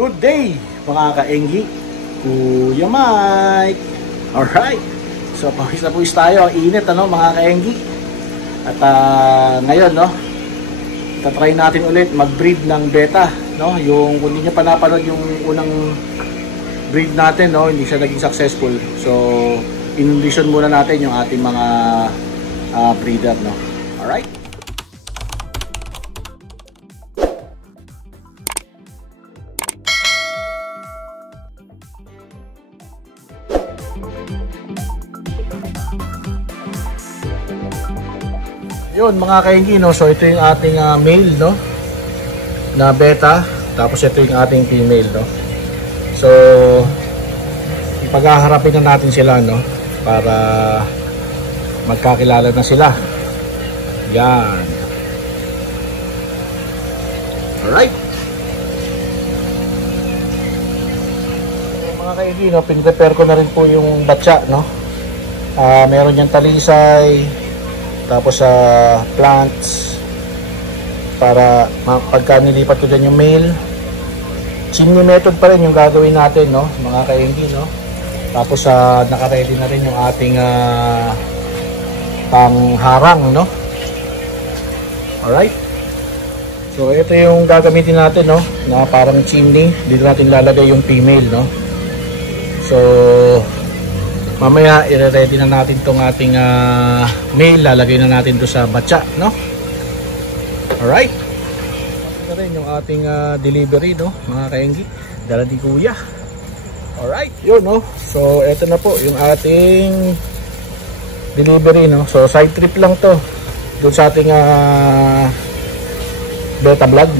Good day mga kaenggi, Kuya Mike. Alright, so pawis na pawis tayo. Ang init mga kaenggi. At ngayon tatry natin ulit mag-breed ng beta, yung kung hindi nyo pa napanood yung unang breed natin, hindi siya naging successful. So in-audition muna natin yung ating mga breeder, Alright. Yun mga kainggi, so ito yung ating male na beta, tapos ito yung ating female, so ipaghaharapin na natin sila para magkakilala na sila. Yan. Alright, so, mga kainggi, pin-prepare ko na rin po yung batya, meron yung talisay, tapos sa plants, para pagka nilipat ko dyan yung male. Chimney method pa rin yung gagawin natin, mga kainggi, tapos naka-ready na rin yung ating pangharang, Alright, so ito yung gagamitin natin, na parang chimney. Dito natin lalagay yung female, so mamaya i-ready na natin tong ating male, lalagay na natin do sa batya, Alright, ito rin yung ating delivery, mga kaenggi, dala ni Kuya. Alright, yun, so ito na po yung ating delivery, so side trip lang to dun sa ating beta vlog,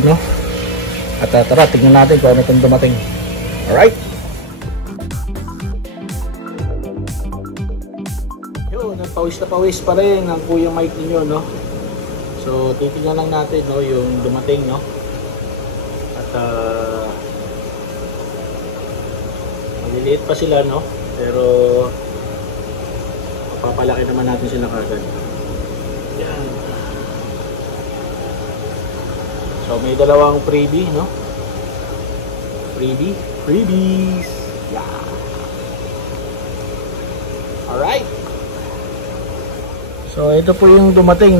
at tara, tingnan natin kung ano itong dumating. Alright, pawis na pawis pa rin ang Kuya Mike ninyo, so titingnan lang natin yung dumating, at maliliit pa sila, pero papalaki naman natin sila kagad. Yan. So may dalawang freebie, freebies, yeah. Alright, so ito po yung dumating,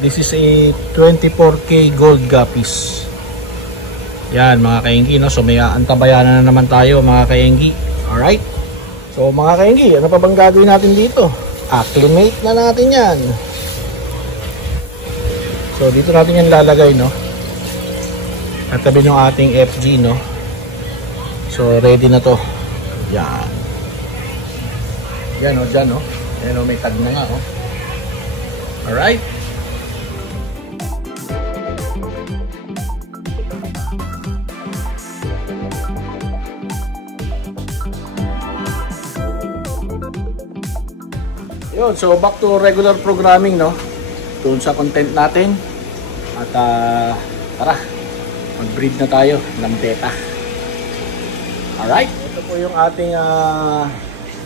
this is a 24K gold guppies. Yan mga kainggi, so may antabayanan na naman tayo mga kainggi. Alright, so mga kainggi, ano pa bang gagawin natin dito? Acclimate na natin yan. So dito natin yan lalagay, at tabi ng ating FG, so ready na to. Yan. Yan dyan, yan may tag na nga, Alright. Yun, so back to regular programming, doon sa content natin. At tara, mag-breed na tayo ng beta. Alright, ito po yung ating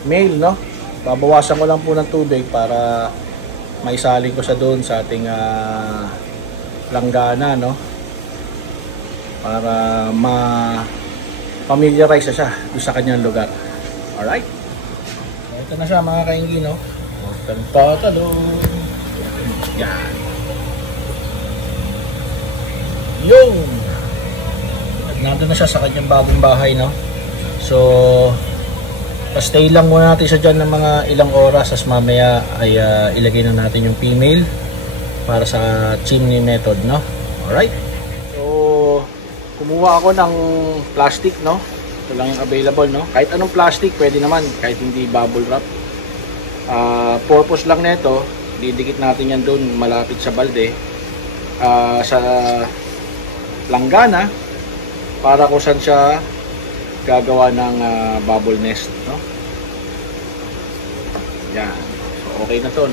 male, babawasan ko lang po ng tubig para maisalin ko sa doon sa ating langgana, para ma-familiarize siya doon sa kanyang lugar. Alright, ito na siya mga kainggi, Tantatalo. Yan. Yung at nandun na siya sa kanyang bagong bahay, so stay lang muna natin siya dyan ng mga ilang oras, as mamaya ay ilagay na natin yung female para sa chimney method, Alright, so kumuha ako ng plastic, ito lang yung available, kahit anong plastic pwede naman, kahit hindi bubble wrap. Purpose lang nito, didikit natin yan doon malapit sa balde, sa langgana, para kung saan siya gagawa ng bubble nest, Yan. So okay na to,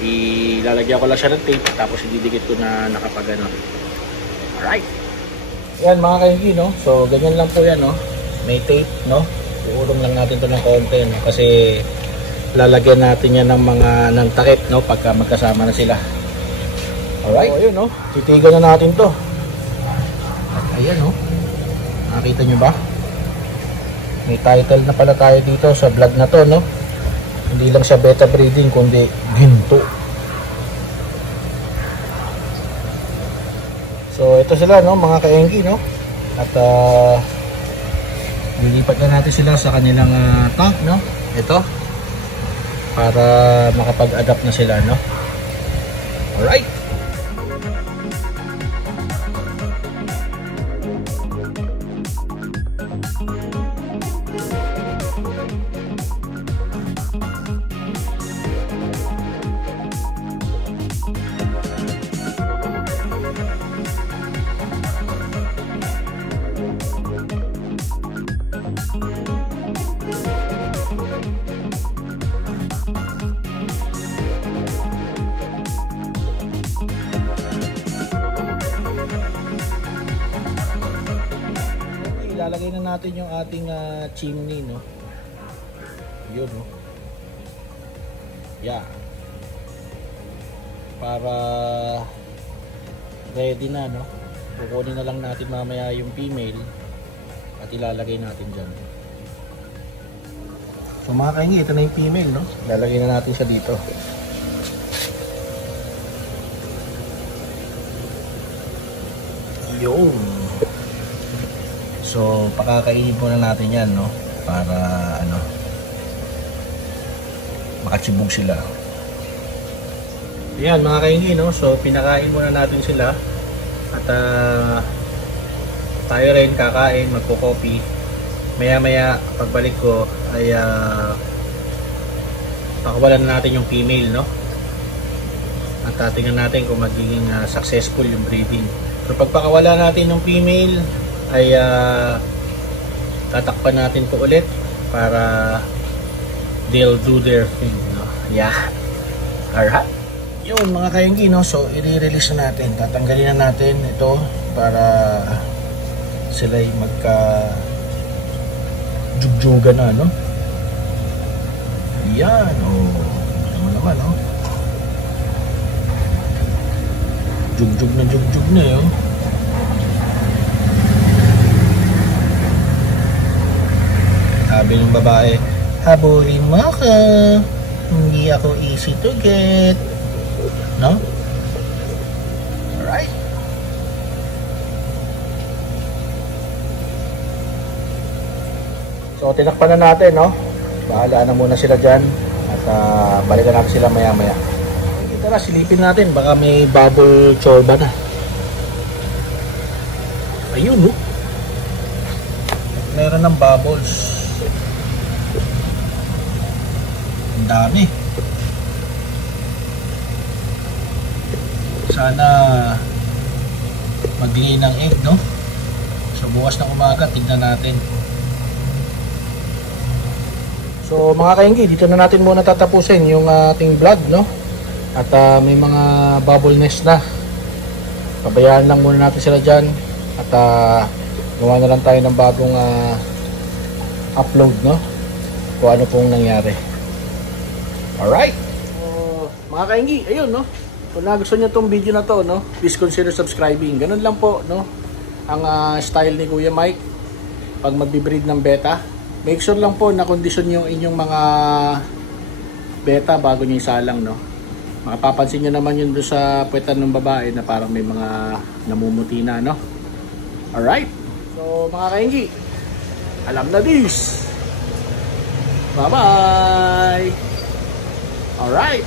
ilalagyan ko lang siya ng tape, tapos ididikit ko na nakapagano. Alright, yan mga kainggi, so ganyan lang po yan, may tape, iulong lang natin to ng konti, kasi lalagyan natin yan ng takip, pagka magkasama na sila. Alright, so ayun, titigan na natin to. At ayan, Nakita nyo ba? May title na pala tayo dito sa vlog na to, no? Hindi lang siya beta breeding, kundi ginto. So ito sila, no, mga kaenggi, no? At nilipat na natin sila sa kanilang tank, no? Ito, para makapag-adapt na sila, no? Alright. Ilalagay na natin yung ating chimney, no? Yun, no? Yeah. Para ready na, no? Kukunin na lang natin mamaya yung female at ilalagay natin dyan. So mga kaingi, ito na yung female, no? Ilalagay na natin siya dito. Yun. So pakakainin muna natin yan, no? Para ano, makachibog sila. Yan mga kaingi, no? So pinakain muna natin sila. At tayo rin kakain, magko-coffee. Maya maya pagbalik ko ay pakawalan na natin yung female, no? At tingnan natin kung magiging successful yung breeding. So pagpakawala natin yung female ay tatakpan natin to ulit para they'll do their thing, no? Yeah. Alright. Yun mga kainggi, no? So i-release na natin. Tatanggalin na natin ito para sila'y magka jugjugan na, no? Yan, oh. Naman, no? Jugjug na, yun. Sabi ng babae, habulin mo ako. Hindi ako easy to get. No? Alright. So, tinakpan na natin, no? Bahala na muna sila dyan. At balikan natin sila maya maya. Tara, silipin natin. Baka may bubble chorba na. Ayun, no? Meron ng bubbles. Ang dami. Sana mag-lay ng egg, no? So bukas ng umaga tignan natin. So mga kainggi, dito na natin muna tatapusin yung ating vlog, no? At may mga bubble nest na. Pabayaan lang muna natin sila dyan. At gawa na lang tayo ng bagong upload, no? Kung ano pong nangyari. Alright. Mga kainggi, ayun, no? Kung nagustuhan niyo tong video na to, no, please consider subscribing. Ganun lang po, no, ang style ni Kuya Mike pag magbi-breed ng beta. Make sure lang po na kondisyon yung inyong mga beta bago niyo isalang, no. Makapapansin niyo naman yun doon sa puwetan ng babae na parang may mga namumuti na, no. Alright. So mga kainggi, alam na this. Bye bye. Alright.